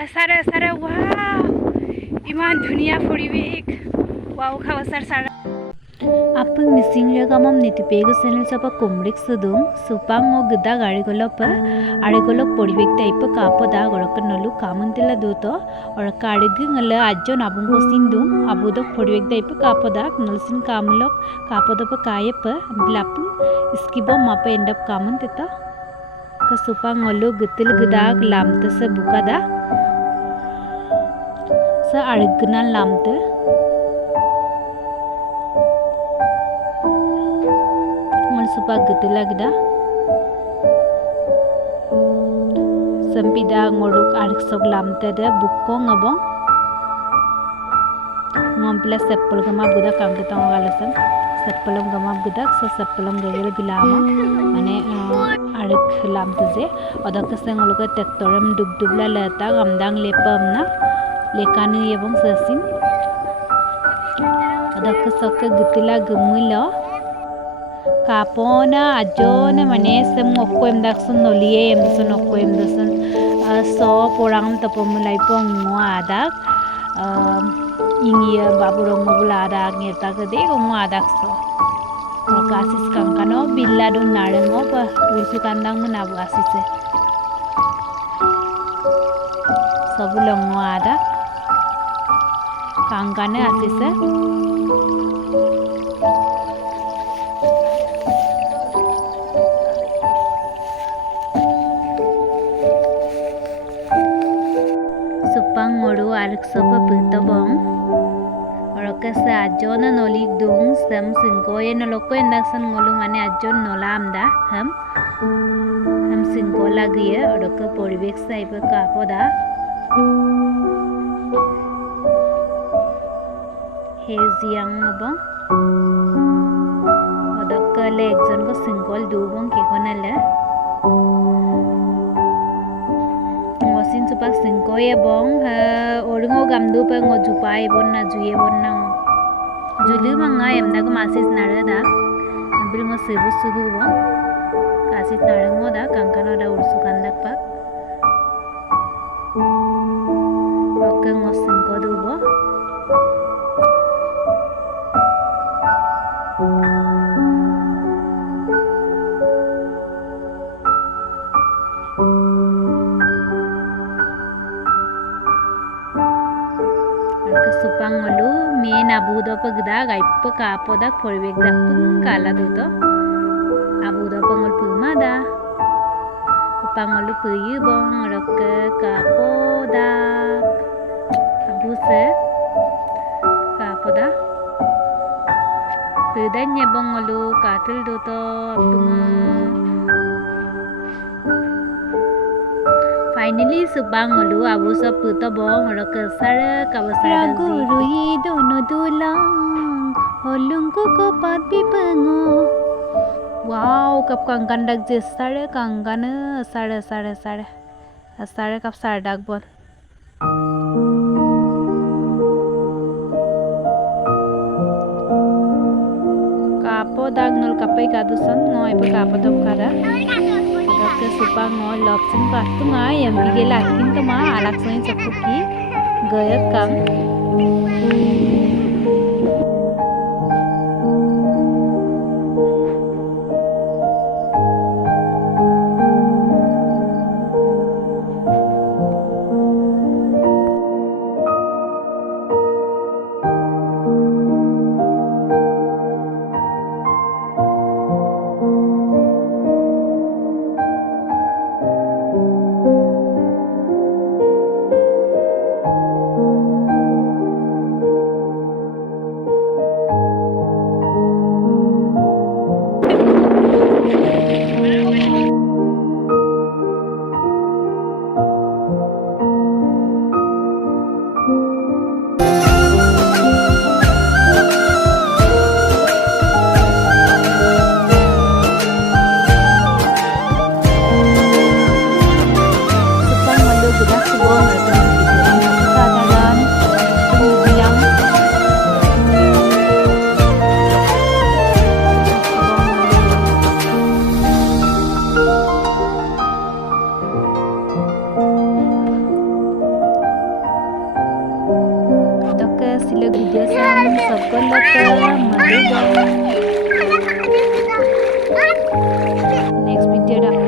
Sara, wow, iman dunia পৰিৱেশ, wow খাwa sara. Apeng mising regamam nitipegu channel sapa komrik sudung supang o geda gari golop poribek type kapoda gorok nolu kamantila duto or karigi ngala ajjo nabung ko sindung abudok poribek type kapoda nolsin kamlok kapoda pa kayep blapung skibo mapa end up kamantita ka supang ngolu getil gedak lamte se bukada sa arignan lamte supag getila gida sempida ngoruk arik sok lamte de bukko ngabong ngompla seppol gama buda kangkita ngalasan seppolom gama buda so seppolom gegel gilama mane arik lamte je odak se ngoluka tektoram dubdubla leta gamdang lepamna lekanu ebong sasin odak sok getila gemula kapona ajone mane sem okkoem daksun nolie emsun okkoem dasun so porang tapomulai pongo adak ingia baburong mobula adak ngerta gede ongo adak so kasis kangkano billa don narengo pa ursu kandang menabu asise sobulongo adak kangkane asise supang ngoru arik sopa putabong oroke se ajona nolik dung sem singkoye noloko endaksan ngolu mane ajon nolamda ham singko lagiye oroke poribek saipe kapoda heziang ngobong oroke le ekjon ko singkol dubong kekonale sin supak singkoye bong oringo gamdu pa ngojupai bonna juye bonna juli manga emna ko masis narada bringo sebo sudu bong kasit narango da kankano da ursu kandak pak oke ngosingko dubo supang ngolu me nabudo pagda gaipa kapodak poribek dak pungkala duto abudo pangol pumada upangolu puyu bong roke kapodak abuse kapoda pudanya bongolu katil duto bunga finally supang ngolu abu sab puta bong roke sara kabasara guru ye dono dulang holung ko pat pipango wow kap kangkan dak je sara kangkan sara kap sara dak bol kapo dak nol kapai kadusan ngoi pa kapo dom kada ke supang ngol lopsin pastu ngai yang igela kinto ma alak soin sakuki gayat kang आसिले ভিডিঅ' চাম সকলোকে মাতিবা next ভিডিঅ'ত